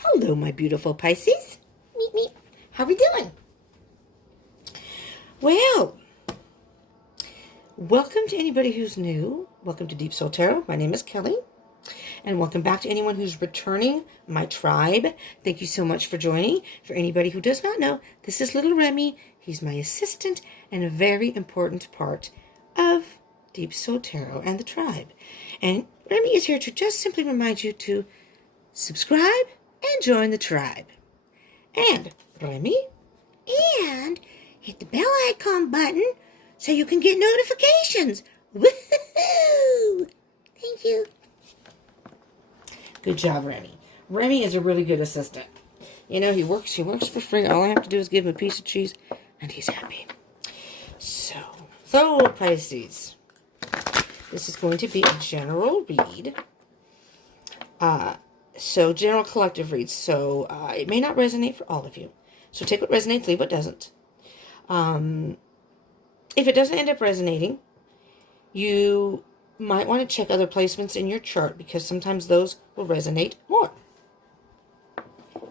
Hello, my beautiful Pisces. Meet me. How we doing? Well, welcome to anybody who's new. Welcome to Deep Soul Tarot. My name is Kelly. And welcome back to anyone who's returning, my tribe. Thank you so much for joining. For anybody who does not know, this is little Remy. He's my assistant and a very important part of Deep Soul Tarot and the tribe. And Remy is here to just simply remind you to subscribe and join the tribe. And Remy, and hit the bell icon button so you can get notifications. Woohoo! Thank you. Good job, Remy. Remy is a really good assistant. You know, he works for free. All I have to do is give him a piece of cheese, and he's happy. So Pisces, this is going to be a general read. So general collective reads. So it may not resonate for all of you. So take what resonates, leave what doesn't. If it doesn't end up resonating, you might want to check other placements in your chart because sometimes those will resonate more.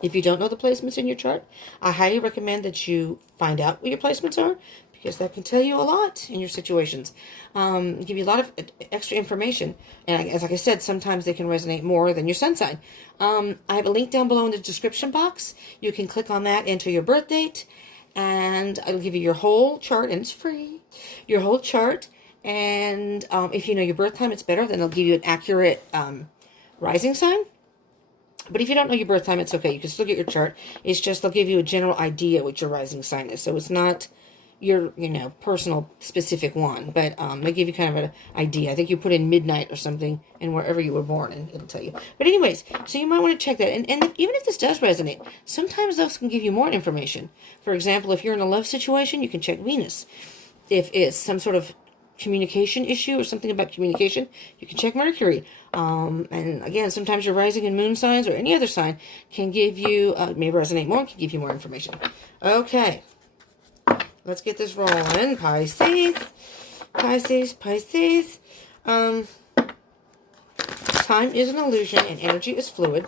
If you don't know the placements in your chart, I highly recommend that you find out what your placements are because that can tell you a lot in your situations. Give you a lot of extra information. And as like I said, sometimes they can resonate more than your sun sign. I have a link down below in the description box. You can click on that, enter your birth date, and it'll give you your whole chart, and it's free. Your whole chart. And if you know your birth time, it's better. Then they'll give you an accurate rising sign. But if you don't know your birth time, it's okay. You can still get your chart. It's just they'll give you a general idea what your rising sign is. So it's not your, personal specific one. But they give you kind of an idea. I think you put in midnight or something and wherever you were born, and it'll tell you. But anyways, so you might want to check that. And even if this does resonate, sometimes those can give you more information. For example, if you're in a love situation, you can check Venus. If it's some sort of communication issue or something about communication, you can check Mercury. And again, sometimes your rising and moon signs or any other sign can give you, may resonate more, can give you more information. Okay, let's get this rolling. Pisces. Time is an illusion and energy is fluid.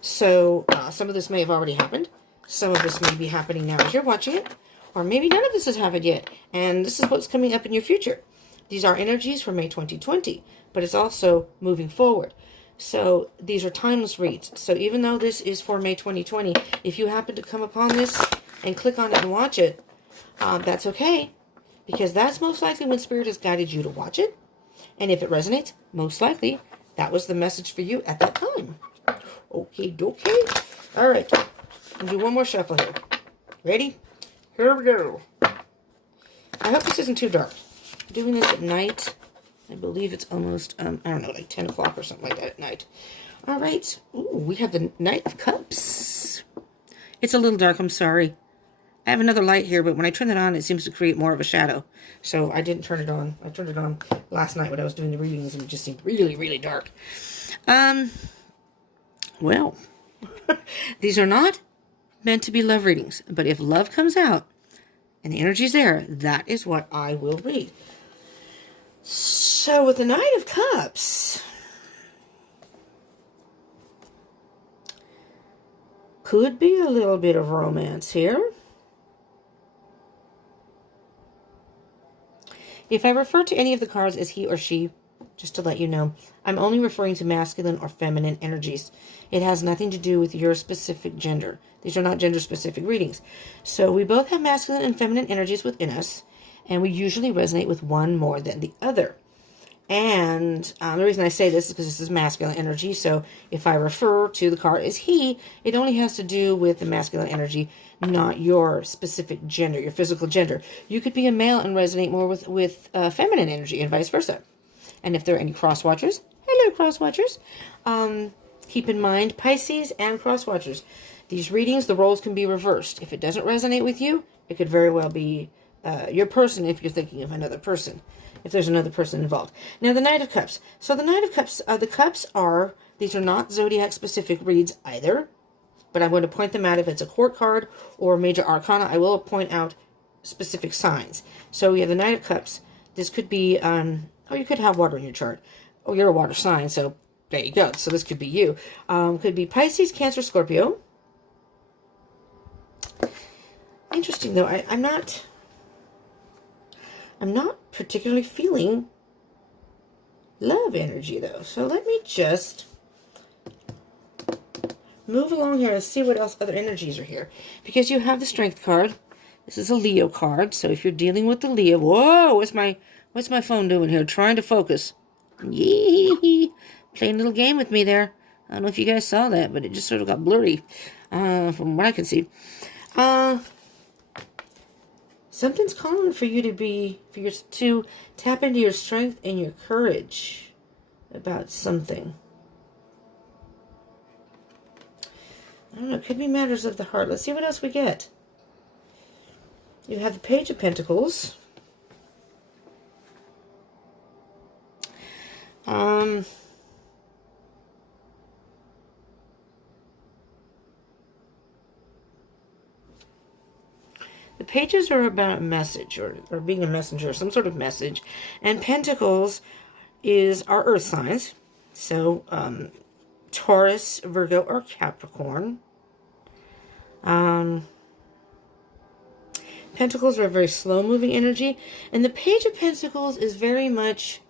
So some of this may have already happened. Some of this may be happening now as you're watching it. Or maybe none of this has happened yet, and this is what's coming up in your future. These are energies for May 2020, but it's also moving forward. So these are timeless reads. So even though this is for May 2020, if you happen to come upon this and click on it and watch it, that's okay, because that's most likely when Spirit has guided you to watch it. And if it resonates, most likely that was the message for you at that time. Okay, dokie. All right, I'll do one more shuffle here. Ready? Here we go. I hope this isn't too dark. I'm doing this at night. I believe it's almost, I don't know, like 10 o'clock or something like that at night. All right. Ooh, we have the Knight of Cups. It's a little dark, I'm sorry. I have another light here, but when I turn it on, it seems to create more of a shadow. So I didn't turn it on. I turned it on last night when I was doing the readings, and it just seemed really, really dark. Well, these are not meant to be love readings, but if love comes out and the energy's there, that is what I will read. So with the Knight of Cups, could be a little bit of romance here. If I refer to any of the cards as he or she, just to let you know, I'm only referring to masculine or feminine energies. It has nothing to do with your specific gender. These are not gender-specific readings. So we both have masculine and feminine energies within us, and we usually resonate with one more than the other. And the reason I say this is because this is masculine energy, so if I refer to the card as he, it only has to do with the masculine energy, not your specific gender, your physical gender. You could be a male and resonate more with feminine energy and vice versa. And if there are any cross-watchers, hello cross-watchers, keep in mind Pisces and cross-watchers. These readings, the roles can be reversed. If it doesn't resonate with you, it could very well be your person if you're thinking of another person, if there's another person involved. Now, the Knight of Cups. So the Knight of Cups, the cups are, these are not zodiac-specific reads either, but I'm going to point them out if it's a court card or major arcana. I will point out specific signs. So we have the Knight of Cups. This could be, oh, you could have water in your chart. Oh, you're a water sign, so There you go. So this could be you. Could be Pisces, Cancer, Scorpio. Interesting, though. I'm not particularly feeling love energy, though. So let me just move along here and see what else other energies are here. Because you have the Strength card. This is a Leo card. So if you're dealing with the Leo... Whoa! What's my phone doing here? Trying to focus. Yee! Playing a little game with me there. I don't know if you guys saw that, but it just sort of got blurry from what I can see. Something's calling for you to tap into your strength and your courage about something. I don't know. It could be matters of the heart. Let's see what else we get. You have the Page of Pentacles. The pages are about a message or being a messenger, some sort of message. And Pentacles is our earth signs. So, Taurus, Virgo, or Capricorn. Pentacles are a very slow-moving energy. And the Page of Pentacles is very much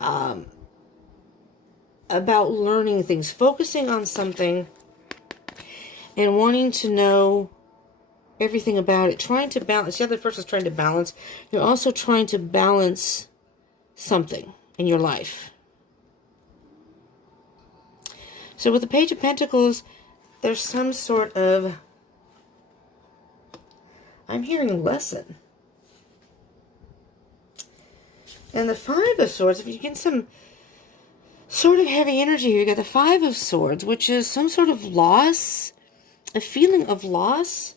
about learning things, focusing on something, and wanting to know everything about it, trying to balance. The other person's trying to balance. You're also trying to balance something in your life. So with the Page of Pentacles, there's some sort of, I'm hearing lesson. And the Five of Swords, if you get some sort of heavy energy here, you got the Five of Swords, which is some sort of loss, a feeling of loss.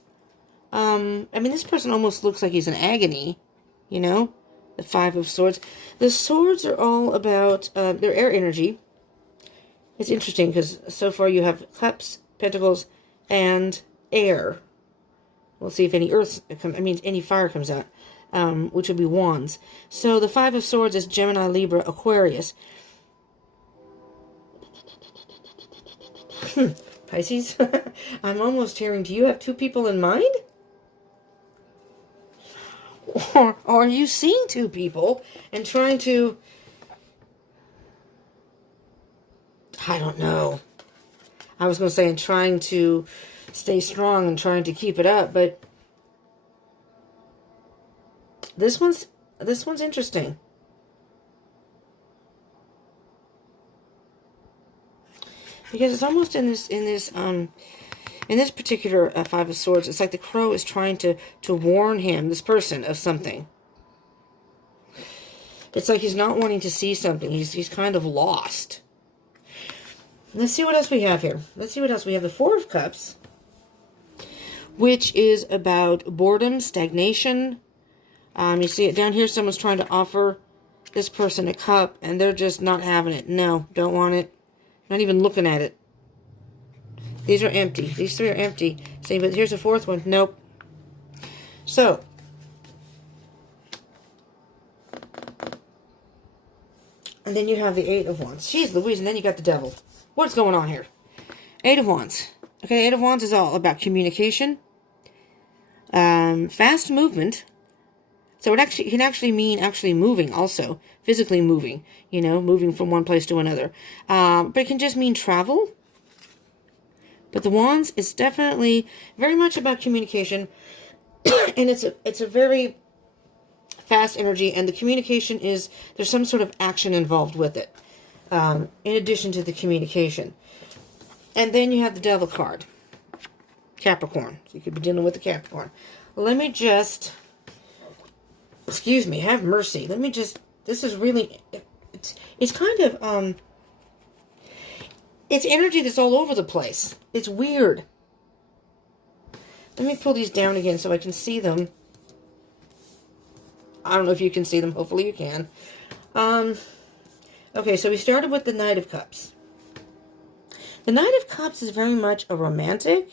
I mean, this person almost looks like he's in agony, you know, the Five of Swords. The swords are all about, they're air energy. It's interesting because so far you have Cups, Pentacles, and air. We'll see if any any fire comes out, which would be Wands. So the Five of Swords is Gemini, Libra, Aquarius. Pisces, I'm almost hearing, do you have two people in mind? Or are you seeing two people and trying to, I don't know. I was going to say, and trying to stay strong and trying to keep it up, but this one's interesting. Because it's almost in this particular Five of Swords, it's like the Crow is trying to warn him, this person, of something. It's like he's not wanting to see something. He's kind of lost. Let's see what else we have here. Let's see what else we have. The Four of Cups, which is about boredom, stagnation. You see it down here. Someone's trying to offer this person a cup, and they're just not having it. No, don't want it. Not even looking at it. These are empty. These three are empty. See, but here's the fourth one. Nope. So, and then you have the Eight of Wands. Jeez Louise, and then you got the Devil. What's going on here? Eight of Wands. Okay, Eight of Wands is all about communication, fast movement. So it can actually mean moving also, physically moving, you know, moving from one place to another. But it can just mean travel. But the Wands is definitely very much about communication, and it's a very fast energy, and the communication is, there's some sort of action involved with it, in addition to the communication. And then you have the Devil card, Capricorn. So you could be dealing with the Capricorn. Let me just, excuse me, have mercy. Let me just, this is really, it's kind of, it's energy that's all over the place. It's weird. Let me pull these down again so I can see them. I don't know if you can see them. Hopefully you can. Okay, so we started with the Knight of Cups. The Knight of Cups is very much a romantic.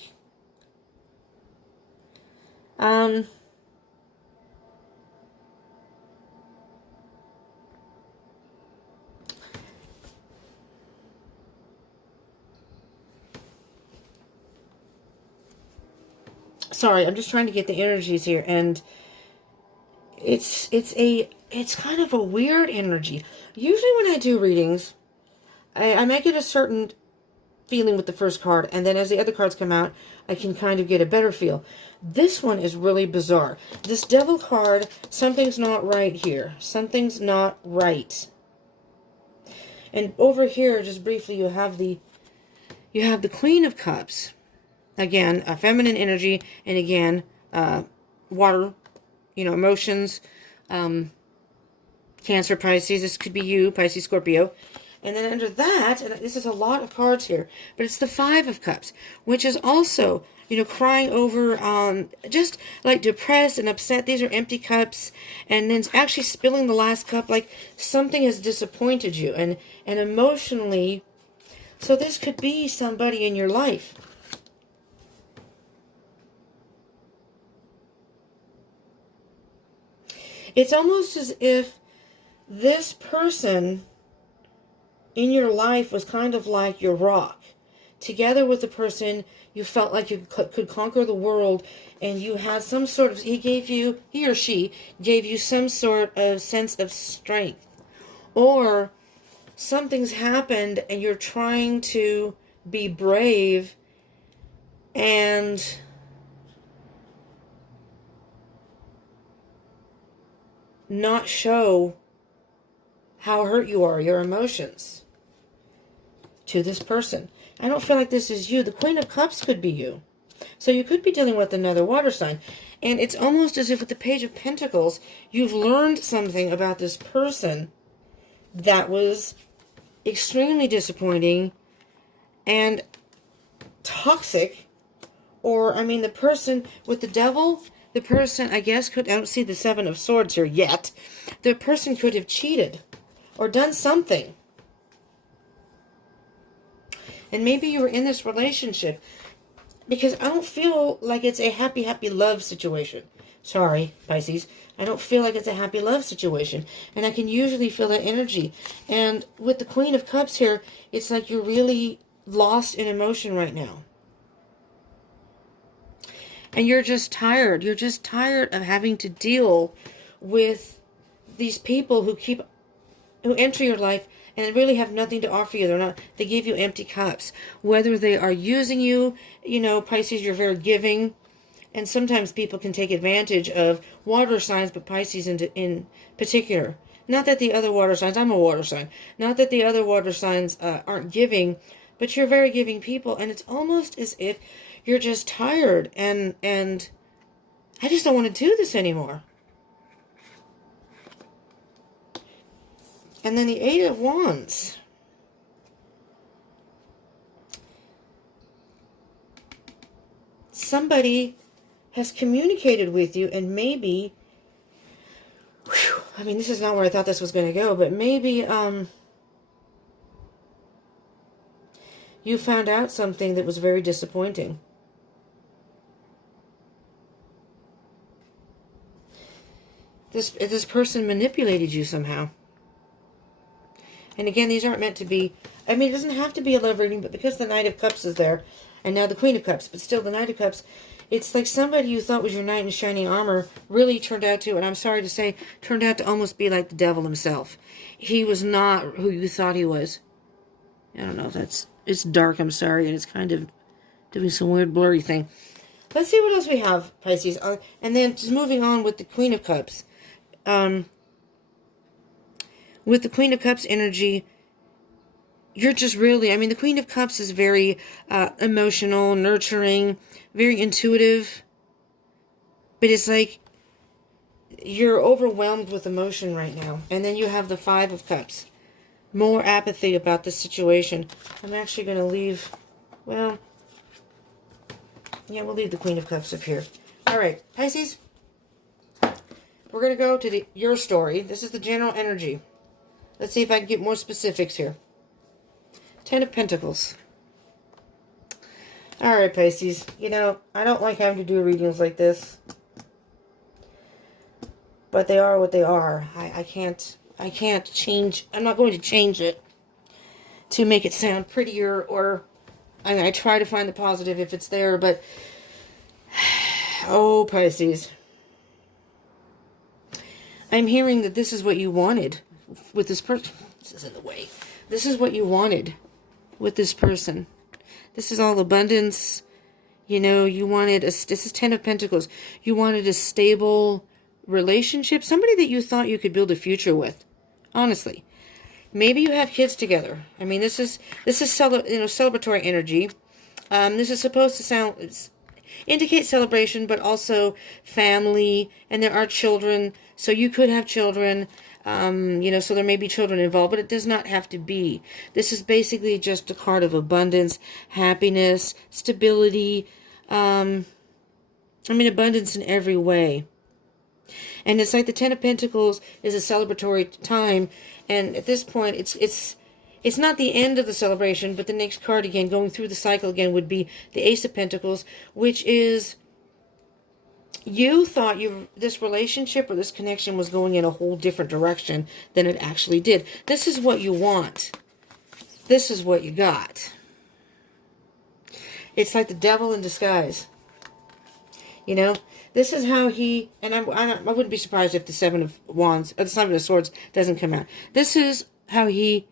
sorry, I'm just trying to get the energies here, and it's kind of a weird energy. Usually when I do readings, I might get a certain feeling with the first card, and then as the other cards come out, I can kind of get a better feel. This one is really bizarre. This Devil card, something's not right here. Something's not right. And over here, just briefly, you have the Queen of Cups. Again, a feminine energy, and again, water, emotions, Cancer, Pisces. This could be you, Pisces, Scorpio. And then under that, and this is a lot of cards here, but it's the Five of Cups, which is also, crying over, just like depressed and upset. These are empty cups, and then actually spilling the last cup, like something has disappointed you, and emotionally. So this could be somebody in your life. It's almost as if this person in your life was kind of like your rock. Together with the person, you felt like you could conquer the world, and you had some sort of, he or she gave you some sort of sense of strength. Or something's happened and you're trying to be brave and not show how hurt you are, your emotions, to this person. I don't feel like this is you. The Queen of Cups could be you. So you could be dealing with another water sign. And it's almost as if with the Page of Pentacles, you've learned something about this person that was extremely disappointing and toxic. Or, the person with the Devil, the person, I guess, I don't see the Seven of Swords here yet. The person could have cheated or done something. And maybe you were in this relationship, because I don't feel like it's a happy, happy love situation. Sorry, Pisces. I don't feel like it's a happy love situation. And I can usually feel that energy. And with the Queen of Cups here, it's like you're really lost in emotion right now. And you're just tired. You're just tired of having to deal with these people who enter your life and really have nothing to offer you. They give you empty cups. Whether they are using you, Pisces, you're very giving. And sometimes people can take advantage of water signs, but Pisces in particular. Not that the other water signs, I'm a water sign. Not that the other water signs aren't giving, but you're very giving people. And it's almost as if you're just tired and I just don't want to do this anymore. And then the Eight of Wands. Somebody has communicated with you, and maybe, this is not where I thought this was going to go, but maybe you found out something that was very disappointing. This person manipulated you somehow. And again, these aren't meant to be, it doesn't have to be a love reading, but because the Knight of Cups is there, and now the Queen of Cups, but still the Knight of Cups, it's like somebody you thought was your knight in shining armor really turned out to, and I'm sorry to say, turned out to almost be like the devil himself. He was not who you thought he was. I don't know, it's dark, I'm sorry, and it's kind of doing some weird blurry thing. Let's see what else we have, Pisces. And then just moving on with the Queen of Cups. With the Queen of Cups energy, you're just really, the Queen of Cups is very emotional, nurturing, very intuitive. But it's like you're overwhelmed with emotion right now. And then you have the Five of Cups. More apathy about the situation. I'm actually going to leave, we'll leave the Queen of Cups up here. All right, Pisces, we're going to go to your story. This is the general energy. Let's see if I can get more specifics here. Ten of Pentacles. All right, Pisces. I don't like having to do readings like this. But they are what they are. I can't change. I'm not going to change it to make it sound prettier, or I try to find the positive if it's there, but Oh, Pisces. I'm hearing that this is what you wanted with this person. This is in the way. This is what you wanted with this person. This is all abundance. You know, you wanted this is 10 of Pentacles. You wanted a stable relationship. Somebody that you thought you could build a future with. Honestly. Maybe you have kids together. I mean, this is celebratory energy. This is supposed to indicate celebration, but also family, and there are children, so you could have children, so there may be children involved, but it does not have to be. This is basically just a card of abundance, happiness, stability, abundance in every way. And it's like the 10 of Pentacles is a celebratory time, and at this point, it's not the end of the celebration, but the next card again, going through the cycle again, would be the Ace of Pentacles, which is you thought this relationship or this connection was going in a whole different direction than it actually did. This is what you want. This is what you got. It's like the devil in disguise. You know, this is how he, and I wouldn't be surprised if the Seven of Wands, or the Seven of Swords doesn't come out. This is how he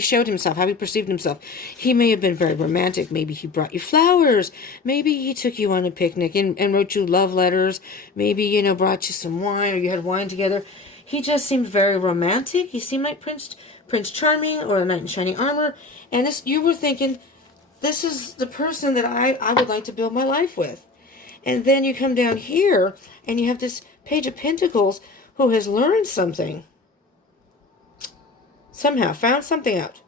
showed himself, how he perceived himself. He may have been very romantic. Maybe he brought you flowers. Maybe he took you on a picnic and wrote you love letters. Maybe, brought you some wine, or you had wine together. He just seemed very romantic. He seemed like Prince Charming or a knight in shining armor. And you were thinking, this is the person that I would like to build my life with. And then you come down here and you have this Page of Pentacles who has learned something. Somehow found something out.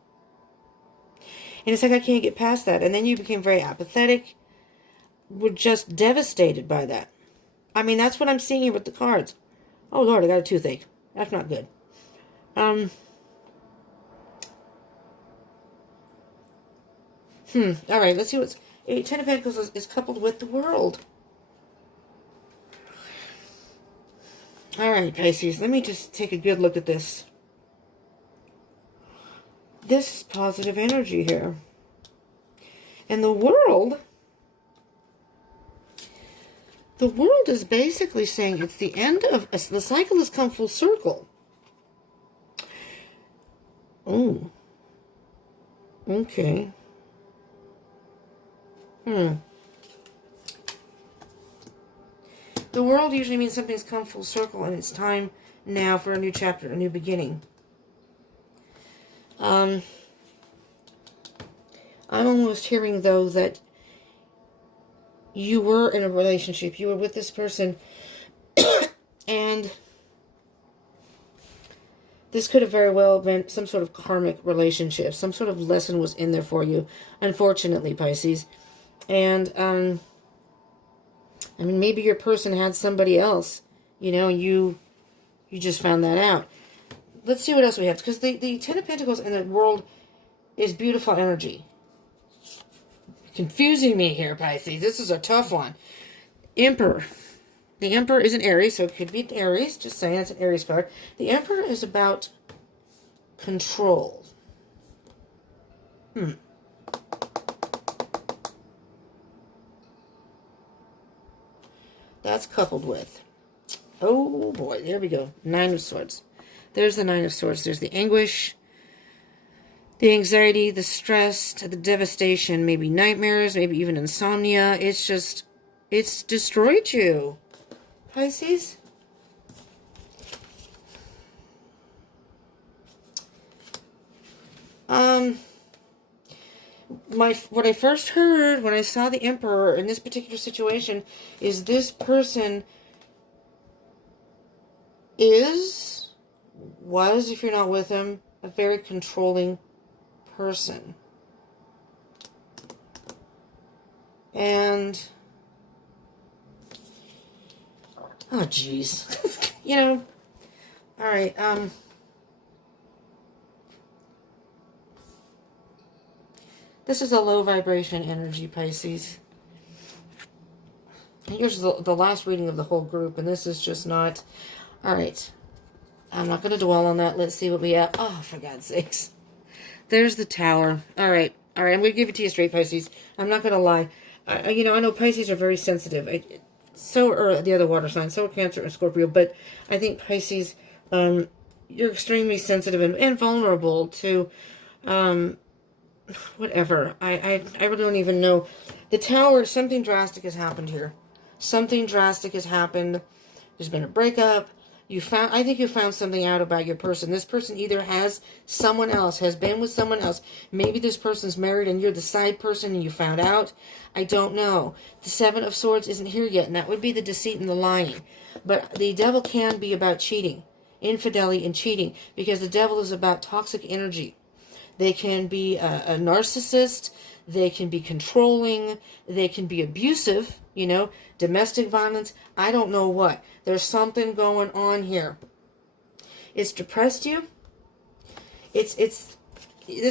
And it's like, I can't get past that. And then you became very apathetic. We're just devastated by that. I mean, that's what I'm seeing here with the cards. Oh, Lord, I got a toothache. That's not good. All right, let's see what's... 10 of Pentacles is coupled with the World. All right, Pisces, let me just take a good look at this. This is positive energy here. And the World is basically saying it's the end of... The cycle has come full circle. Oh. Okay. The World usually means something's come full circle and it's time now for a new chapter, a new beginning. I'm almost hearing, though, that you were in a relationship. You were with this person and this could have very well been some sort of karmic relationship. Some sort of lesson was in there for you, unfortunately, Pisces. And, maybe your person had somebody else, you just found that out. Let's see what else we have, because the 10 of Pentacles and the World is beautiful energy. Confusing me here, Pisces. This is a tough one. Emperor. The Emperor is an Aries, so it could be Aries. Just saying, it's an Aries card. The Emperor is about control. That's coupled with, oh boy, there we go, 9 of Swords. There's the 9 of Swords. There's the anguish, the anxiety, the stress, the devastation, maybe nightmares, maybe even insomnia. It's just, it's destroyed you, Pisces. What I first heard when I saw the Emperor in this particular situation is this person was, if you're not with him, a very controlling person. And, oh jeez. All right, this is a low vibration energy, Pisces. Here's the last reading of the whole group, and this is just not... All right. I'm not going to dwell on that. Let's see what we have. Oh, for God's sakes. There's the Tower. All right. I'm going to give it to you straight, Pisces. I'm not going to lie. I know Pisces are very sensitive. So are the other water signs, so are Cancer and Scorpio. But I think Pisces, you're extremely sensitive and vulnerable to whatever. I really don't even know. The Tower, something drastic has happened here. Something drastic has happened. There's been a breakup. I think you found something out about your person. This person either has someone else, has been with someone else. Maybe this person's married and you're the side person and you found out. I don't know. The Seven of Swords isn't here yet, and that would be the deceit and the lying. But the devil can be about cheating, infidelity and cheating, because the devil is about toxic energy. They can be a narcissist. They can be controlling. They can be abusive, domestic violence. I don't know what. There's something going on here. It's depressed you. This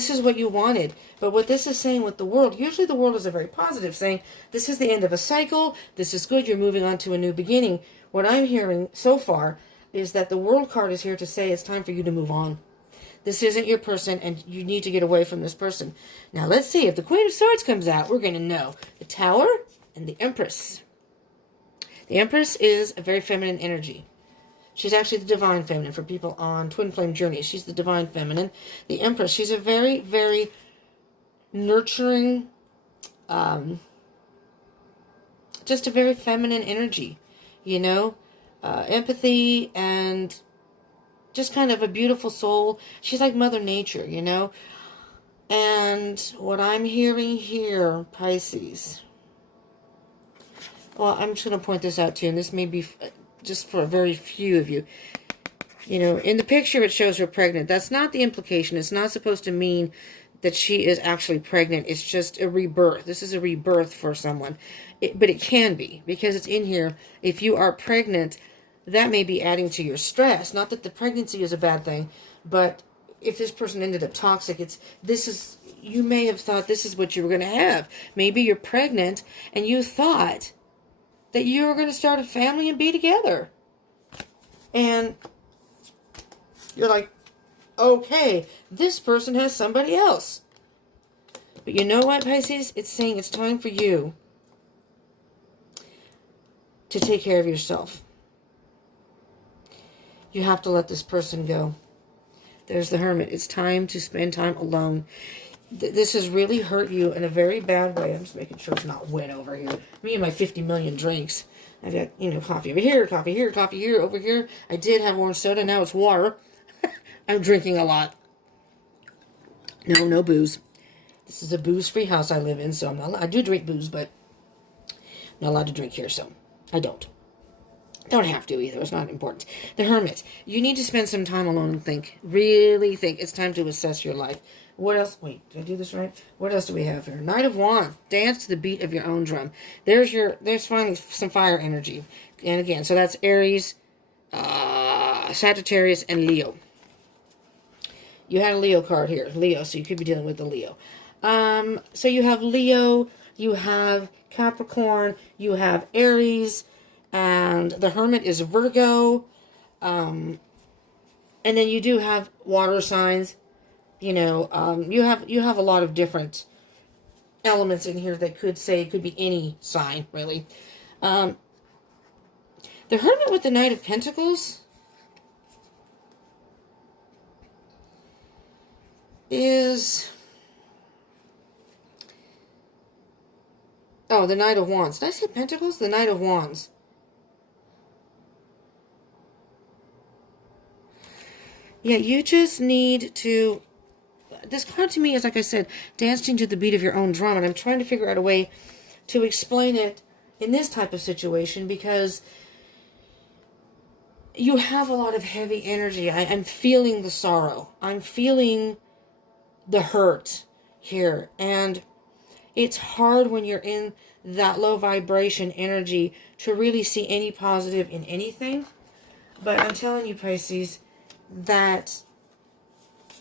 is what you wanted. But what this is saying with the world, usually the world is a very positive, saying this is the end of a cycle. This is good. You're moving on to a new beginning. What I'm hearing so far is that the world card is here to say it's time for you to move on. This isn't your person, and you need to get away from this person. Now, let's see. If the Queen of Swords comes out, we're going to know. The Tower and the Empress. The Empress is a very feminine energy. She's actually the divine feminine for people on twin flame journeys. She's the divine feminine. The Empress, she's a very, very nurturing, just a very feminine energy, empathy and just kind of a beautiful soul. She's like Mother Nature, And what I'm hearing here, Pisces. Well, I'm just going to point this out to you, and this may be just for a very few of you. In the picture it shows her pregnant. That's not the implication. It's not supposed to mean that she is actually pregnant. It's just a rebirth. This is a rebirth for someone. But it can be, because it's in here. If you are pregnant, that may be adding to your stress. Not that the pregnancy is a bad thing, but if this person ended up toxic, you may have thought this is what you were going to have. Maybe you're pregnant and you thought that you were going to start a family and be together. And you're like, okay, this person has somebody else. But you know what, Pisces? It's saying it's time for you to take care of yourself. You have to let this person go. There's the Hermit. It's time to spend time alone. This has really hurt you in a very bad way. I'm just making sure it's not wet over here. Me and my 50 million drinks. I've got, coffee over here, coffee here, coffee here, over here. I did have orange soda. Now it's water. I'm drinking a lot. No booze. This is a booze-free house I live in, so I'm not allowed. I do drink booze, but I'm not allowed to drink here, so I don't. Don't have to either. It's not important. The Hermit. You need to spend some time alone and think. Really think. It's time to assess your life. What else? Wait, did I do this right? What else do we have here? Knight of Wands. Dance to the beat of your own drum. There's finally some fire energy. And again, so that's Aries, Sagittarius, and Leo. You had a Leo card here. Leo, so you could be dealing with the Leo. So you have Leo, you have Capricorn, you have Aries, and the Hermit is Virgo. And then you do have water signs. You have a lot of different elements in here that could say it could be any sign, really. The Hermit with the Knight of Pentacles is... Oh, the Knight of Wands. Did I say Pentacles? The Knight of Wands. Yeah, you just need to... This card to me is, like I said, dancing to the beat of your own drum. And I'm trying to figure out a way to explain it in this type of situation, because you have a lot of heavy energy. I'm feeling the sorrow. I'm feeling the hurt here. And it's hard when you're in that low vibration energy to really see any positive in anything. But I'm telling you, Pisces, that...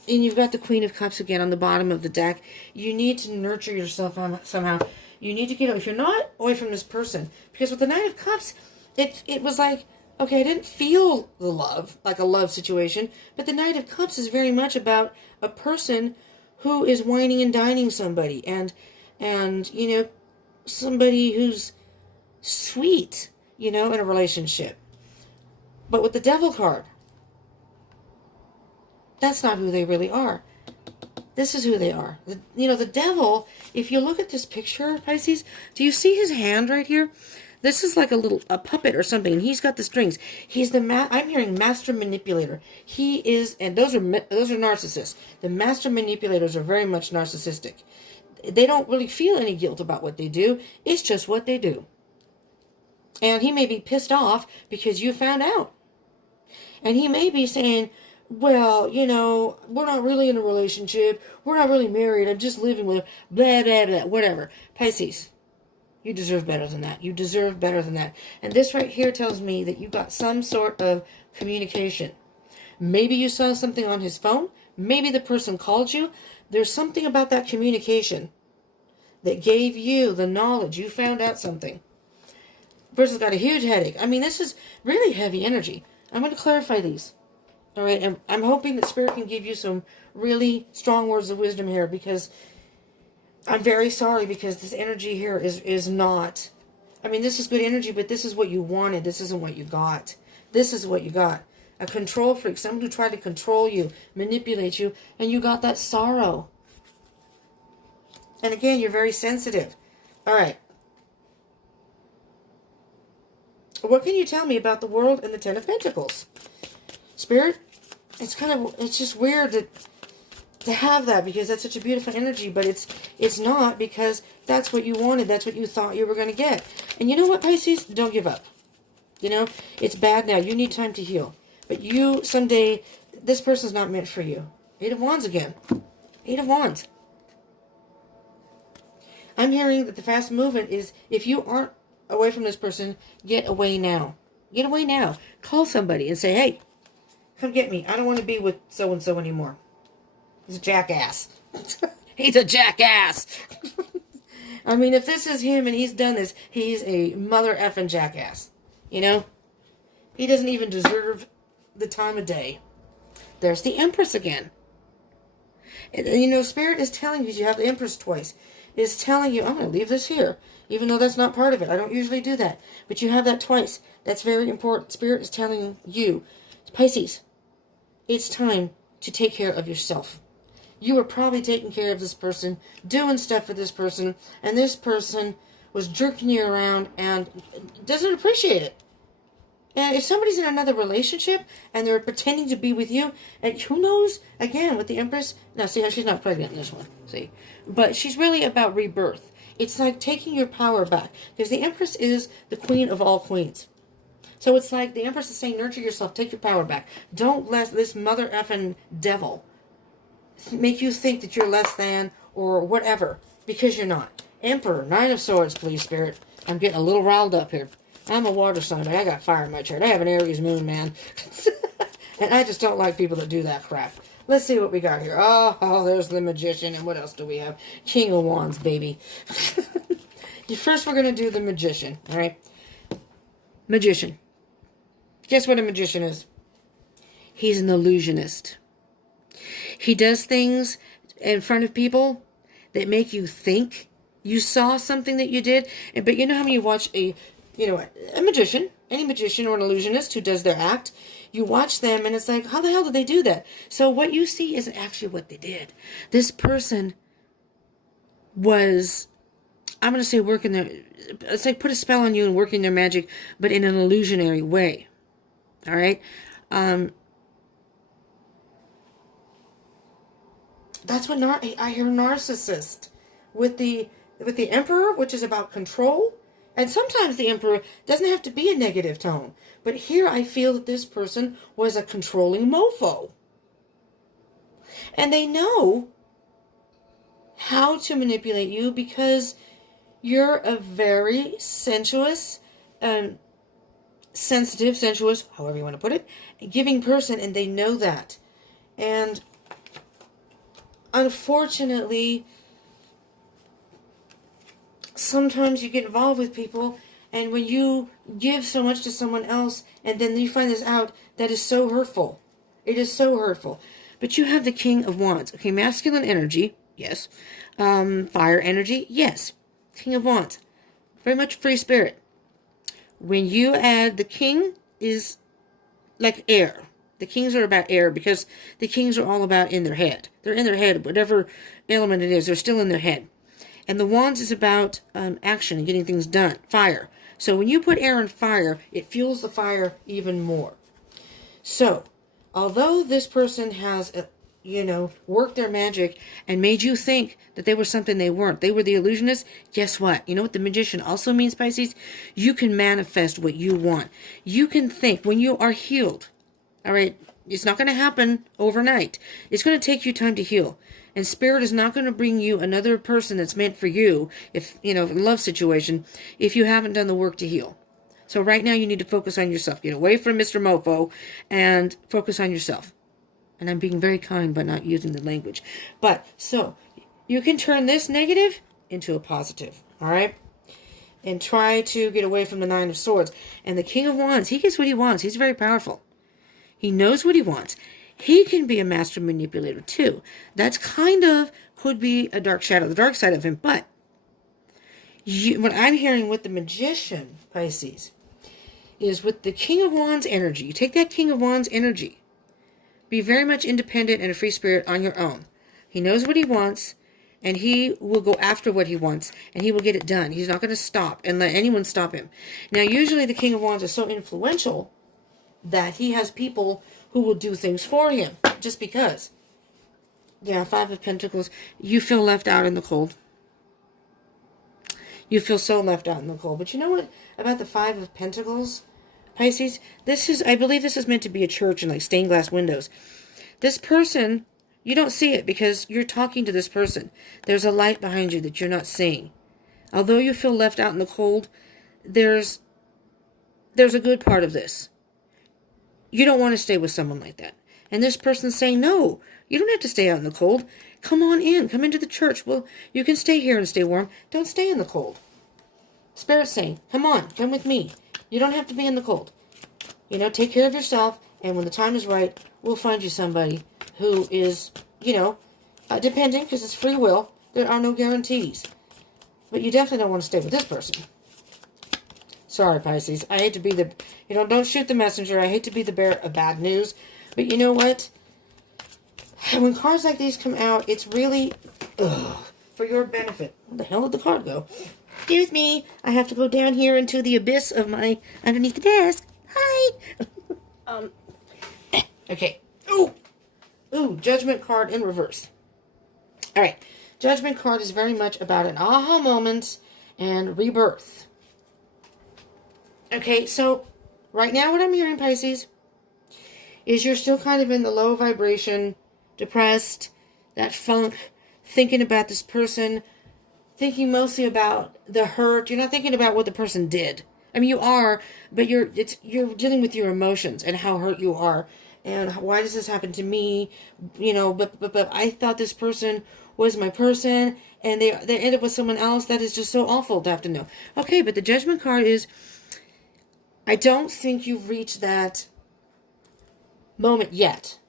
And you've got the Queen of Cups again on the bottom of the deck. You need to nurture yourself somehow. You need to get away. If you're not away from this person, because with the Knight of Cups, it was like, okay, I didn't feel the love, like a love situation, but the Knight of Cups is very much about a person who is whining and dining somebody, and somebody who's sweet, you know, in a relationship. But with the Devil card, that's not who they really are. This is who they are. The Devil, if you look at this picture, Pisces, do you see his hand right here? This is like a puppet or something, and he's got the strings. He's I'm hearing master manipulator. He is, and those are narcissists. The master manipulators are very much narcissistic. They don't really feel any guilt about what they do. It's just what they do. And he may be pissed off because you found out. And he may be saying, well, you know, we're not really in a relationship. We're not really married. I'm just living with blah, blah, blah, whatever. Pisces, you deserve better than that. You deserve better than that. And this right here tells me that you got some sort of communication. Maybe you saw something on his phone. Maybe the person called you. There's something about that communication that gave you the knowledge. You found out something. The person's got a huge headache. I mean, this is really heavy energy. I'm going to clarify these. All right, and I'm hoping that Spirit can give you some really strong words of wisdom here, because I'm very sorry, because this energy here is not, I mean, this is good energy, but this is what you wanted. This isn't what you got. This is what you got. A control freak, someone who tried to control you, manipulate you, and you got that sorrow. And again, you're very sensitive. All right. What can you tell me about the World and the Ten of Pentacles? Spirit, it's just weird to have that, because that's such a beautiful energy, but it's not, because that's what you wanted. That's what you thought you were going to get. And you know what, Pisces? Don't give up. You know, it's bad now. You need time to heal. But you, someday, this person's not meant for you. Eight of Wands again. Eight of Wands. I'm hearing that the fast movement is, if you aren't away from this person, get away now. Get away now. Call somebody and say, hey, come get me. I don't want to be with so-and-so anymore. He's a jackass. He's a jackass. I mean, if this is him and he's done this, he's a mother effing jackass. You know? He doesn't even deserve the time of day. There's the Empress again. And you know, Spirit is telling you have the Empress twice. Is telling you, I'm going to leave this here. Even though that's not part of it. I don't usually do that. But you have that twice. That's very important. Spirit is telling you, Pisces, it's time to take care of yourself. You were probably taking care of this person, doing stuff for this person, and this person was jerking you around and doesn't appreciate it. And if somebody's in another relationship and they're pretending to be with you, and who knows, again, with the Empress, now see how she's not pregnant in this one, see? But she's really about rebirth. It's like taking your power back, because the Empress is the queen of all queens. So it's like the Empress is saying, nurture yourself, take your power back. Don't let this mother effing devil make you think that you're less than or whatever, because you're not. Emperor, Nine of Swords, please, Spirit. I'm getting a little riled up here. I'm a water sign, but I got fire in my chart. I have an Aries moon, man. And I just don't like people that do that crap. Let's see what we got here. Oh, there's the Magician. And what else do we have? King of Wands, baby. First, we're going to do the Magician, all right? Magician. Guess what a magician is? He's an illusionist. He does things in front of people that make you think you saw something that you did. But you know how when you watch a magician, any magician or an illusionist who does their act, you watch them and it's like, how the hell did they do that? So what you see isn't actually what they did. This person was, I'm going to say working their, it's like put a spell on you and working their magic, but in an illusionary way. All right? That's what I hear narcissist. With the Emperor, which is about control. And sometimes the Emperor doesn't have to be a negative tone. But here I feel that this person was a controlling mofo. And they know how to manipulate you because you're a very sensuous, sensitive, sensuous, however you want to put it, giving person, and they know that. And unfortunately, sometimes you get involved with people, and when you give so much to someone else, and then you find this out, that is so hurtful. It is so hurtful. But you have the King of Wands. Okay, masculine energy, yes. Fire energy, yes. King of Wands. very much free spirit. When you add, the king is like air. The kings are about air because the kings are all about in their head. They're in their head, whatever element it is, they're still in their head. And the wands is about action and getting things done, fire. So when you put air and fire, it fuels the fire even more. So, although this person has, worked their magic and made you think that they were something they weren't, they were the illusionist, guess what? You know what the magician also means, Pisces? You can manifest what you want. You can think when you are healed. All right, it's not going to happen overnight. It's going to take you time to heal. And Spirit is not going to bring you another person that's meant for you, if, love situation, if you haven't done the work to heal. So right now you need to focus on yourself. Get away from Mr. Mofo and focus on yourself. And I'm being very kind by not using the language. But, so, you can turn this negative into a positive. All right? And try to get away from the Nine of Swords. And the King of Wands, he gets what he wants. He's very powerful. He knows what he wants. He can be a master manipulator too. That's could be a dark shadow, the dark side of him. But what I'm hearing with the magician, Pisces, is with the King of Wands energy. You take that King of Wands energy. Be very much independent and a free spirit on your own. He knows what he wants, and he will go after what he wants, and he will get it done. He's not going to stop and let anyone stop him. Now, usually the King of Wands is so influential that he has people who will do things for him just because. Yeah, Five of Pentacles. You feel left out in the cold. You feel so left out in the cold. But you know what about the Five of Pentacles, Pisces? I believe this is meant to be a church and like stained glass windows. This person, you don't see it because you're talking to this person. There's a light behind you that you're not seeing. Although you feel left out in the cold, there's a good part of this. You don't want to stay with someone like that. And this person's saying, no, you don't have to stay out in the cold. Come on in. Come into the church. Well, you can stay here and stay warm. Don't stay in the cold. Spirit's saying, come on, come with me. You don't have to be in the cold. Take care of yourself. And when the time is right, we'll find you somebody who is, dependent, because it's free will. There are no guarantees. But you definitely don't want to stay with this person. Sorry, Pisces. I hate to be the, don't shoot the messenger. I hate to be the bearer of bad news. But you know what? When cards like these come out, it's really for your benefit. Where the hell did the card go? Excuse me. I have to go down here into the abyss of my, underneath the desk. Hi. Okay. Ooh, Judgment card in reverse. All right. Judgment card is very much about an aha moment and rebirth. Okay, so right now what I'm hearing, Pisces, is you're still kind of in the low vibration, depressed, that funk, thinking about this person, thinking mostly about the hurt. You're not thinking about what the person did. I mean, you are, but you're dealing with your emotions and how hurt you are. And why does this happen to me? But I thought this person was my person, and they ended up with someone else. That is just so awful to have to know. Okay, but the Judgment card is, I don't think you've reached that moment yet.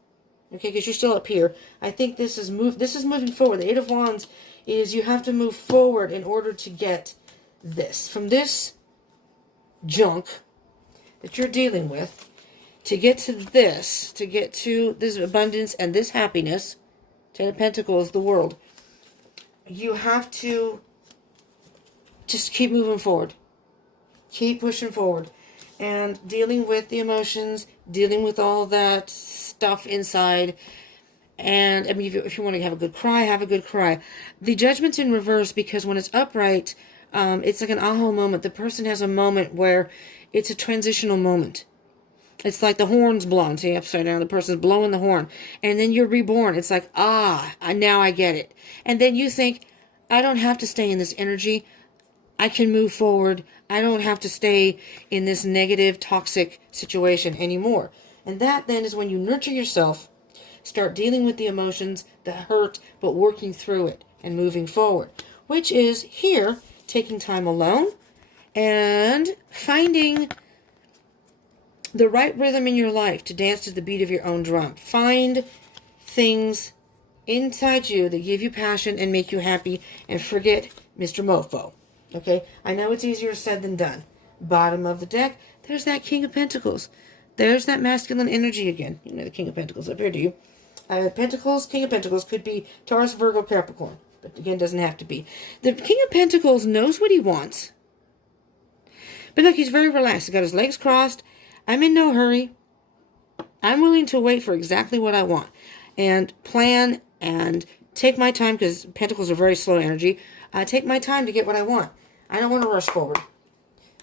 Okay, because you're still up here. I think this is moving forward. The Eight of Wands is you have to move forward in order to get this. From this junk that you're dealing with, to get to this, to get to this abundance and this happiness, Ten of Pentacles, the world, you have to just keep moving forward. Keep pushing forward. And dealing with the emotions, dealing with all that stuff inside. And, I mean, if you want to have a good cry, have a good cry. The Judgment's in reverse because when it's upright, it's like an aha moment. The person has a moment where it's a transitional moment. It's like the horn's blown. See, upside down, the person's blowing the horn. And then you're reborn. It's like, now I get it. And then you think, I don't have to stay in this energy. I can move forward. I don't have to stay in this negative, toxic situation anymore. And that then is when you nurture yourself, start dealing with the emotions, the hurt, but working through it and moving forward. Which is here, taking time alone and finding the right rhythm in your life to dance to the beat of your own drum. Find things inside you that give you passion and make you happy, and forget Mr. Mofo. Okay, I know it's easier said than done. Bottom of the deck, there's that King of Pentacles. There's that masculine energy again. You know, the King of Pentacles up here, do you? Pentacles, King of Pentacles could be Taurus, Virgo, Capricorn. But again, doesn't have to be. The King of Pentacles knows what he wants. But look, he's very relaxed. He's got his legs crossed. I'm in no hurry. I'm willing to wait for exactly what I want. And plan and take my time, because Pentacles are very slow energy. Take my time to get what I want. I don't want to rush forward.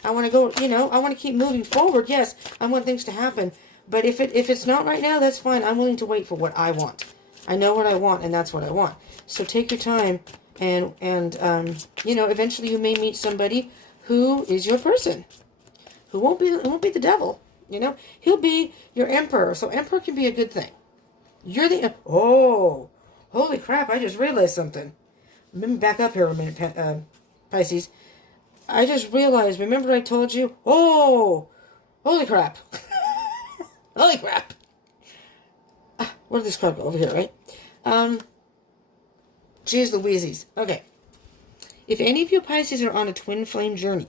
I want to go, you know, I want to keep moving forward. Yes, I want things to happen. But if it's not right now, that's fine. I'm willing to wait for what I want. I know what I want, and that's what I want. So take your time, and you know, eventually you may meet somebody who is your person, who won't be the devil. You know, he'll be your emperor. So emperor can be a good thing. You're the oh, holy crap! I just realized something. Let me back up here a minute, Pisces. I just realized. Remember I told you? Oh, holy crap! Holy crap! Where did this card go? Over here, right? Jeez Louises. Okay. If any of you Pisces are on a twin flame journey,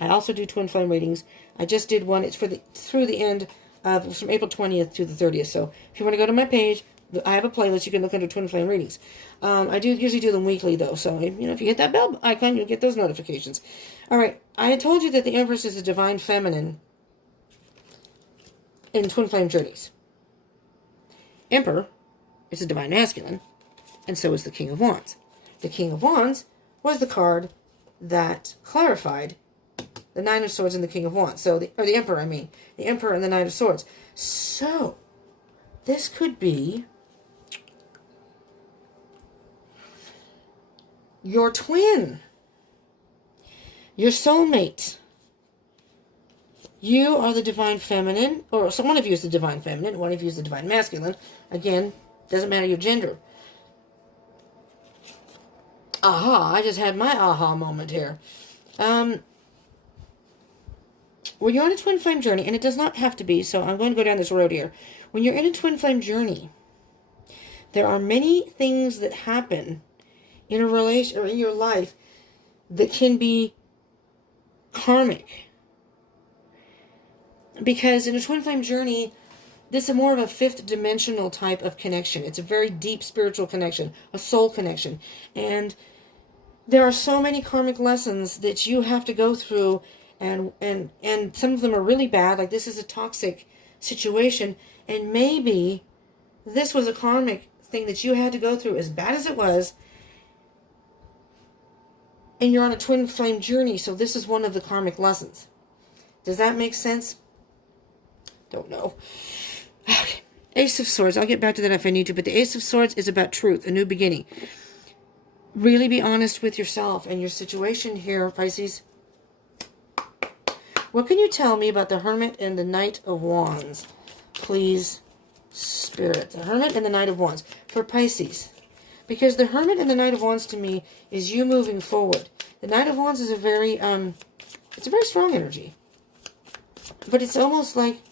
I also do twin flame readings. I just did one. It's through the end of from April 20th to the 30th. So if you want to go to my page, I have a playlist. You can look under twin flame readings. I usually do them weekly though. So you know, if you hit that bell icon, you'll get those notifications. All right. I had told you that the Empress is the divine feminine in twin flame journeys. Emperor is the divine masculine, and so is the King of Wands. The King of Wands was the card that clarified the Nine of Swords and the King of Wands. So, the Emperor, I mean. The Emperor and the Knight of Swords. So, this could be your twin. Your soulmate. You are the divine feminine, or so one of you is the divine feminine, one of you is the divine masculine. Again, doesn't matter your gender. Aha, I just had my aha moment here. When you're on a twin flame journey, and it does not have to be, so I'm going to go down this road here. When you're in a twin flame journey, there are many things that happen in a relation or in your life that can be karmic. Because in a twin flame journey, this is more of a fifth dimensional type of connection. It's a very deep spiritual connection, a soul connection. And there are so many karmic lessons that you have to go through, and some of them are really bad, like this is a toxic situation, and maybe this was a karmic thing that you had to go through, as bad as it was, and you're on a twin flame journey, so this is one of the karmic lessons. Does that make sense? Don't know. Okay. Ace of Swords. I'll get back to that if I need to, but the Ace of Swords is about truth, a new beginning. Really be honest with yourself and your situation here, Pisces. What can you tell me about the Hermit and the Knight of Wands? Please, Spirit. The Hermit and the Knight of Wands. For Pisces. Because the Hermit and the Knight of Wands to me is you moving forward. The Knight of Wands is a very, it's a very strong energy. But it's almost like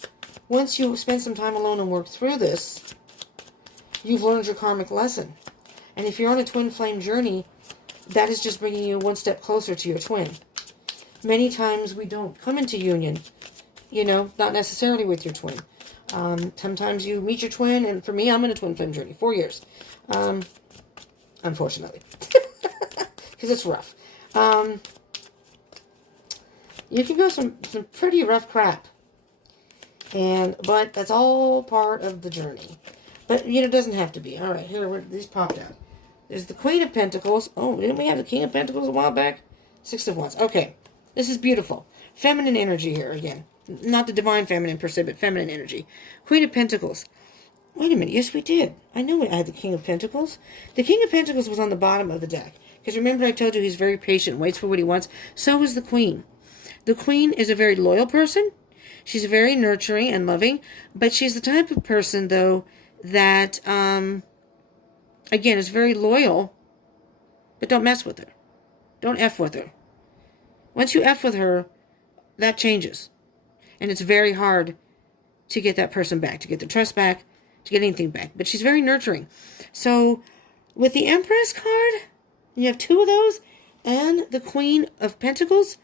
once you spend some time alone and work through this, you've learned your karmic lesson. And if you're on a twin flame journey, that is just bringing you one step closer to your twin. Many times we don't come into union, you know, not necessarily with your twin. Sometimes you meet your twin, and for me, I'm in a twin flame journey, 4 years. Unfortunately. Because it's rough. You can go some pretty rough crap. But that's all part of the journey. But, you know, it doesn't have to be. All right, here, these popped out. There's the Queen of Pentacles. Oh, didn't we have the King of Pentacles a while back? Six of Wands. Okay, this is beautiful. Feminine energy here again. Not the divine feminine per se, but feminine energy. Queen of Pentacles. Wait a minute. Yes, we did. I know I had the King of Pentacles. The King of Pentacles was on the bottom of the deck. Because remember I told you he's very patient, waits for what he wants. So is the Queen. The Queen is a very loyal person. She's very nurturing and loving. But she's the type of person, though, that, again, is very loyal. But don't mess with her. Don't F with her. Once you F with her, that changes. And it's very hard to get that person back, to get the trust back, to get anything back. But she's very nurturing. So, with the Empress card, you have two of those, and the Queen of Pentacles,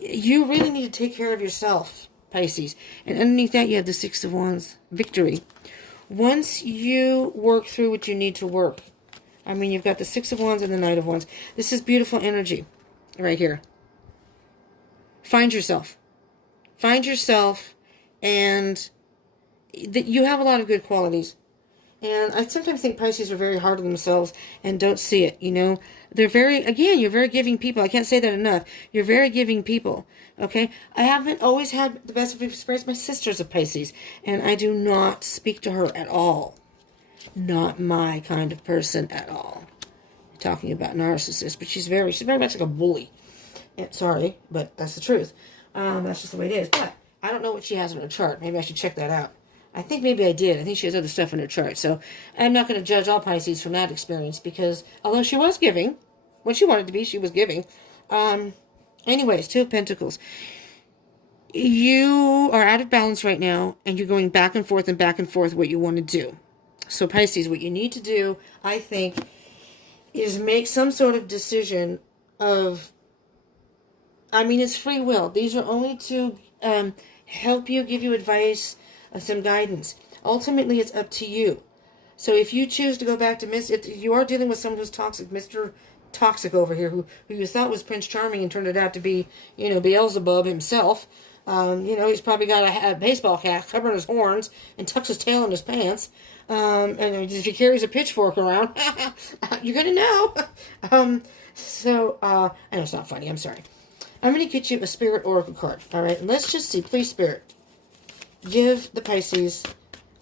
you really need to take care of yourself, Pisces. And underneath that, you have the Six of Wands, victory. Once you work through what you need to work, I mean, you've got the Six of Wands and the Knight of Wands. This is beautiful energy right here. Find yourself. Find yourself, and you have a lot of good qualities. And I sometimes think Pisces are very hard on themselves and don't see it, you know. They're very, again, you're very giving people. I can't say that enough. You're very giving people, okay? I haven't always had the best of experience. My sister's a Pisces, and I do not speak to her at all. Not my kind of person at all. I'm talking about narcissist, but she's very much like a bully. And, sorry, but that's the truth. That's just the way it is. But I don't know what she has in her chart. Maybe I should check that out. I think maybe I did. I think she has other stuff in her chart. So I'm not going to judge all Pisces from that experience, because although she was giving, when she wanted to be, she was giving. Anyways, Two of Pentacles. You are out of balance right now, and you're going back and forth what you want to do. So Pisces, what you need to do, I think, is make some sort of decision of, I mean, it's free will. These are only to help you, give you advice, some guidance. Ultimately, it's up to you. So if you choose to go back to if you are dealing with someone who's toxic, Mr. Toxic over here, who you thought was Prince Charming and turned it out to be, you know, Beelzebub himself. You know, he's probably got a baseball cap covering his horns and tucks his tail in his pants. And if he carries a pitchfork around, you're going to know. I know it's not funny. I'm sorry. I'm going to get you a Spirit Oracle card. All right. And let's just see. Please, Spirit, give the Pisces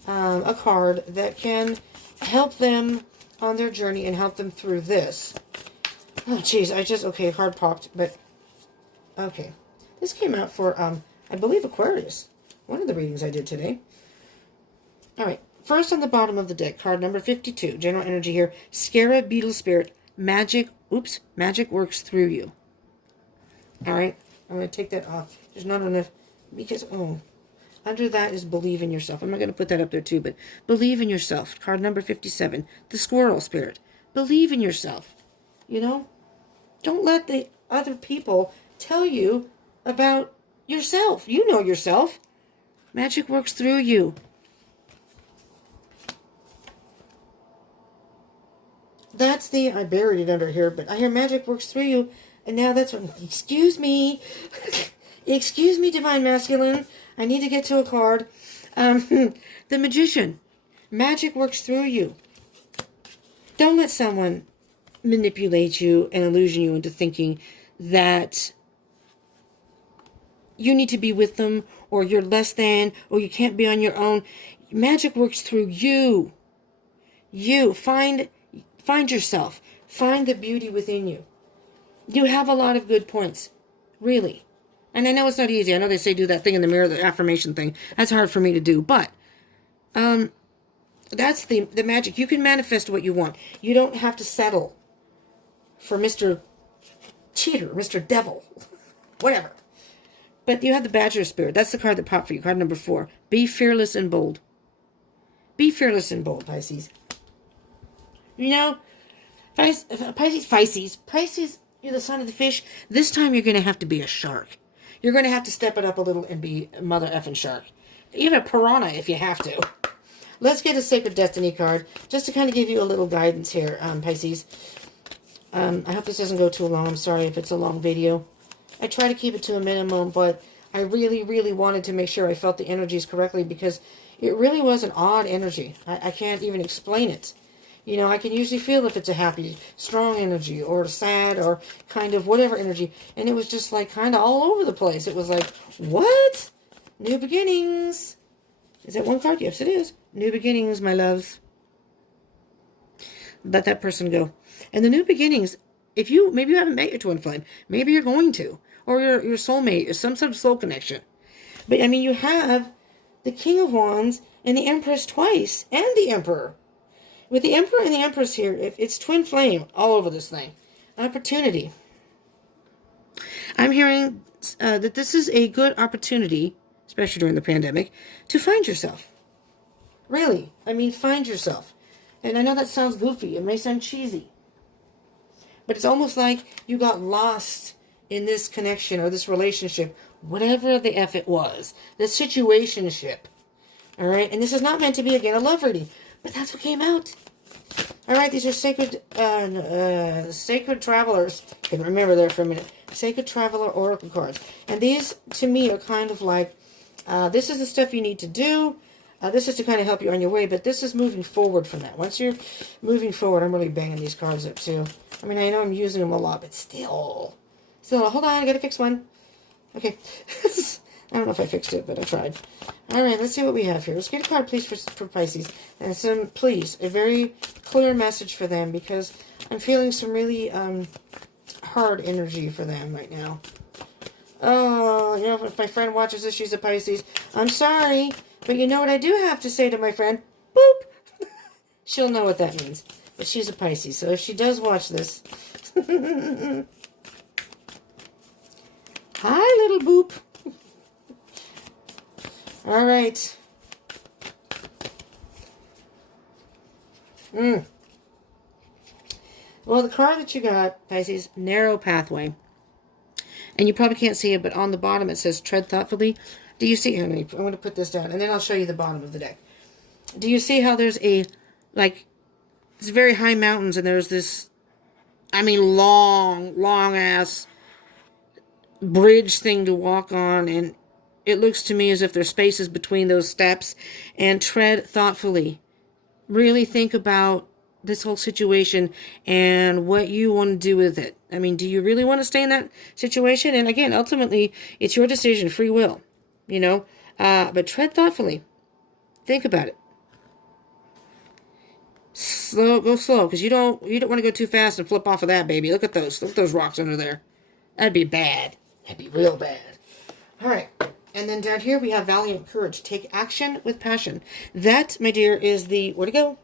a card that can help them on their journey and help them through this. Oh, jeez. Okay, a card popped, but okay. This came out for, I believe, Aquarius. One of the readings I did today. All right. First on the bottom of the deck, card number 52. General energy here. Scarab, Beetle Spirit. Magic works through you. All right. I'm going to take that off. There's not enough, because, under that is believe in yourself. I'm not going to put that up there too, but believe in yourself. Card number 57. The Squirrel Spirit. Believe in yourself. You know? Don't let the other people tell you about yourself. You know yourself. Magic works through you. That's I buried it under here, but I hear magic works through you. And now that's what, excuse me. Excuse me, Divine Masculine. I need to get to a card. The Magician. Magic works through you. Don't let someone manipulate you and illusion you into thinking that you need to be with them, or you're less than, or you can't be on your own. Magic works through you. You find yourself. Find the beauty within you. You have a lot of good points. Really. And I know it's not easy. I know they say do that thing in the mirror, the affirmation thing. That's hard for me to do. But that's the magic. You can manifest what you want. You don't have to settle for Mr. Cheater, Mr. Devil, whatever. But you have the Badger Spirit. That's the card that popped for you. Card number 4. Be fearless and bold. Be fearless and bold, Pisces. You know, Pisces, you're the sign of the fish. This time you're going to have to be a shark. You're going to have to step it up a little and be a mother effing shark. Even a piranha if you have to. Let's get a Sacred Destiny card, just to kind of give you a little guidance here, Pisces. I hope this doesn't go too long. I'm sorry if it's a long video. I try to keep it to a minimum, but I really, really wanted to make sure I felt the energies correctly, because it really was an odd energy. I can't even explain it. You know, I can usually feel if it's a happy, strong energy, or sad, or kind of whatever energy. And it was just like kind of all over the place. It was like, what? New beginnings. Is that one card? Yes, it is. New beginnings, my loves. Let that person go. And the new beginnings, maybe you haven't met your twin flame. Maybe you're going to. Or your soulmate, or some sort of soul connection. But, I mean, you have the King of Wands and the Empress twice, and the Emperor. With the Emperor and the Empress here, it's twin flame all over this thing. Opportunity. I'm hearing that this is a good opportunity, especially during the pandemic, to find yourself. Really. I mean, find yourself. And I know that sounds goofy. It may sound cheesy. But it's almost like you got lost in this connection or this relationship, whatever the F it was, the situationship. All right, and this is not meant to be, again, a love reading, but that's what came out. All right, these are sacred travelers. I can remember there for a minute. Sacred Traveler Oracle cards. And these, to me, are kind of like, this is the stuff you need to do. This is to kind of help you on your way, but this is moving forward from that. Once you're moving forward, I'm really banging these cards up, too. I mean, I know I'm using them a lot, but still. Still, hold on, I gotta fix one. Okay. I don't know if I fixed it, but I tried. All right, let's see what we have here. Let's get a card, please, for Pisces. And please, a very clear message for them, because I'm feeling some really hard energy for them right now. Oh, you know, if my friend watches this, she's a Pisces. I'm sorry, but you know what I do have to say to my friend? Boop! She'll know what that means. But she's a Pisces, so if she does watch this... Hi, little boop. All right. Well, the card that you got, Pisces, Narrow Pathway. And you probably can't see it, but on the bottom it says Tread Thoughtfully. Do you see? I'm going to put this down, and then I'll show you the bottom of the deck. Do you see how there's it's very high mountains, and there's this, I mean, long-ass bridge thing to walk on, and it looks to me as if there's spaces between those steps. And tread thoughtfully. Really think about this whole situation and what you want to do with it. I mean, do you really want to stay in that situation? And again, ultimately, it's your decision, free will, you know. But tread thoughtfully. Think about it. Go slow, because you don't want to go too fast and flip off of that, baby. Look at those rocks under there. That'd be bad. That'd be real bad. All right. And then down here we have Valiant Courage. Take action with passion. That, my dear, is the... Where'd it go?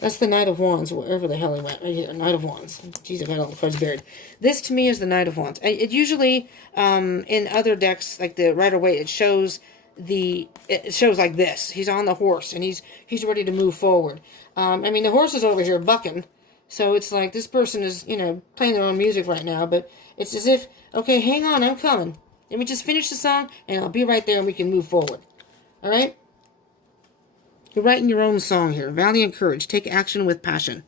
That's the Knight of Wands, wherever the hell it went. Knight of Wands. Jeez, I got all the cards buried. This, to me, is the Knight of Wands. It usually, in other decks, like the Rider-Waite, it shows like this. He's on the horse, and he's ready to move forward. I mean, the horse is over here bucking, so it's like this person is, you know, playing their own music right now, but it's as if, okay, hang on, I'm coming. Let me just finish the song, and I'll be right there, and we can move forward. All right? You're writing your own song here. Valiant Courage. Take action with passion.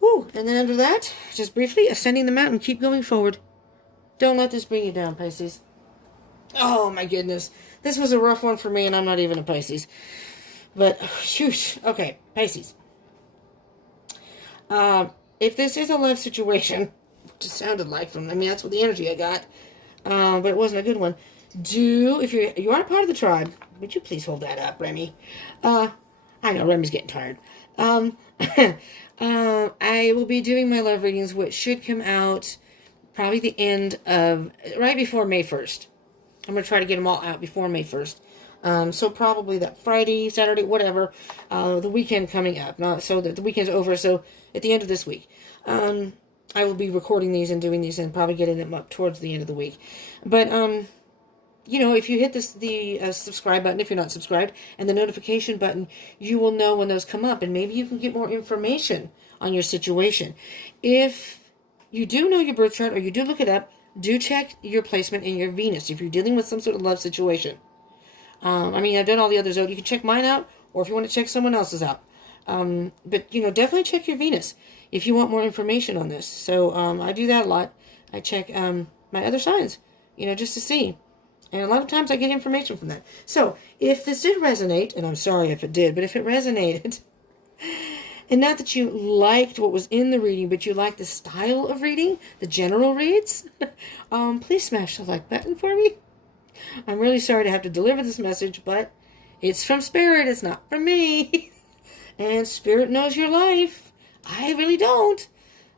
Woo. And then under that, just briefly, ascending the mountain. Keep going forward. Don't let this bring you down, Pisces. Oh, my goodness. This was a rough one for me, and I'm not even a Pisces. But, shoot. Okay, Pisces. If this is a love situation... Just sounded like from, I mean, that's what the energy I got, but it wasn't a good one. If you aren't part of the tribe, would you please hold that up, Remy? I know Remy's getting tired. I will be doing my love readings, which should come out probably the end of, right before May 1st. I'm going to try to get them all out before May 1st. So probably that Friday, Saturday, whatever, the weekend coming up. So the weekend's over, so at the end of this week. I will be recording these and doing these and probably getting them up towards the end of the week. But, you know, if you hit the subscribe button, if you're not subscribed, and the notification button, you will know when those come up. And maybe you can get more information on your situation. If you do know your birth chart or you do look it up, do check your placement in your Venus if you're dealing with some sort of love situation. I mean, I've done all the others out. You can check mine out, or if you want to check someone else's out. But, you know, definitely check your Venus if you want more information on this. So, I do that a lot. I check, my other signs, you know, just to see. And a lot of times I get information from that. So, if this did resonate, and I'm sorry if it did, but if it resonated, and not that you liked what was in the reading, but you liked the style of reading, the general reads, please smash the like button for me. I'm really sorry to have to deliver this message, but it's from Spirit, it's not from me. And Spirit knows your life. I really don't.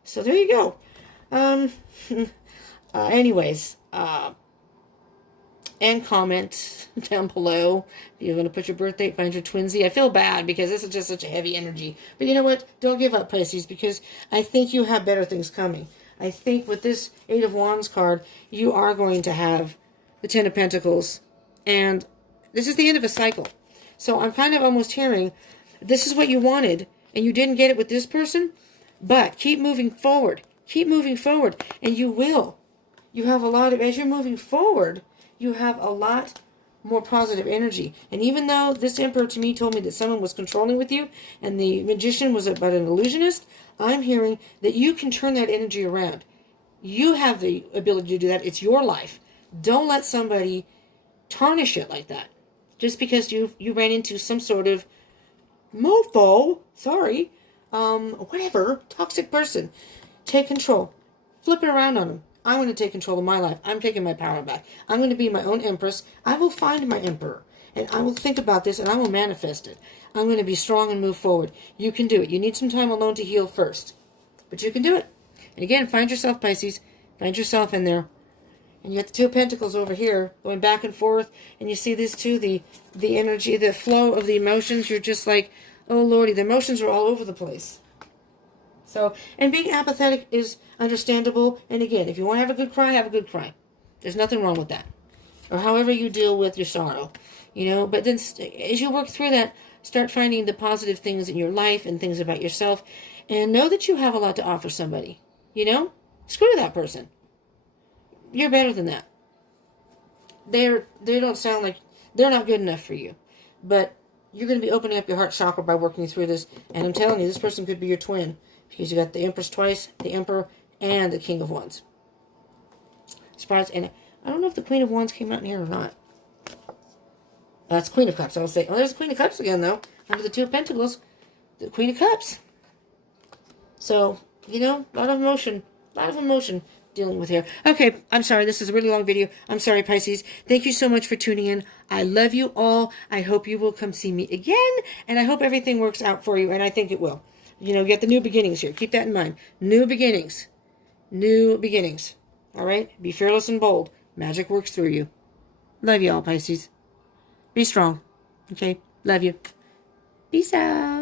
So there you go. Anyways, and comment down below if you're going to put your birth date, find your twinsy. I feel bad because this is just such a heavy energy. But you know what? Don't give up, Pisces, because I think you have better things coming. I think with this Eight of Wands card, you are going to have the Ten of Pentacles. And this is the end of a cycle. So I'm kind of almost hearing, this is what you wanted, and you didn't get it with this person, but keep moving forward. Keep moving forward, and you will. You have a lot of, as you're moving forward, you have a lot more positive energy. And even though this Emperor to me told me that someone was controlling with you, and the Magician was about an illusionist, I'm hearing that you can turn that energy around. You have the ability to do that. It's your life. Don't let somebody tarnish it like that. Just because you ran into some sort of mofo, sorry, whatever, toxic person. Take control. Flip it around on them. I want to take control of my life. I'm taking my power back. I'm going to be my own empress. I will find my emperor. And I will think about this and I will manifest it. I'm going to be strong and move forward. You can do it. You need some time alone to heal first. But you can do it. And again, find yourself, Pisces. Find yourself in there. And you got the Two of Pentacles over here going back and forth. And you see this too, the energy, the flow of the emotions. You're just like, oh Lordy, the emotions are all over the place. So, and being apathetic is understandable. And again, if you want to have a good cry, have a good cry. There's nothing wrong with that. Or however you deal with your sorrow. You know, but then as you work through that, start finding the positive things in your life and things about yourself. And know that you have a lot to offer somebody. You know? Screw that person. You're better than that. They don't sound like, they're not good enough for you. But you're going to be opening up your heart chakra by working through this. And I'm telling you, this person could be your twin. Because you got the Empress twice, the Emperor, and the King of Wands. Surprise. And I don't know if the Queen of Wands came out in here or not. That's Queen of Cups. I'll say, oh, there's the Queen of Cups again, though. Under the Two of Pentacles. The Queen of Cups. So, you know, a lot of emotion. A lot of emotion dealing with here. Okay, I'm sorry. This is a really long video. I'm sorry, Pisces. Thank you so much for tuning in. I love you all. I hope you will come see me again. And I hope everything works out for you. And I think it will. You know, get the new beginnings here. Keep that in mind. New beginnings. New beginnings. All right? Be fearless and bold. Magic works through you. Love you all, Pisces. Be strong. Okay? Love you. Peace out.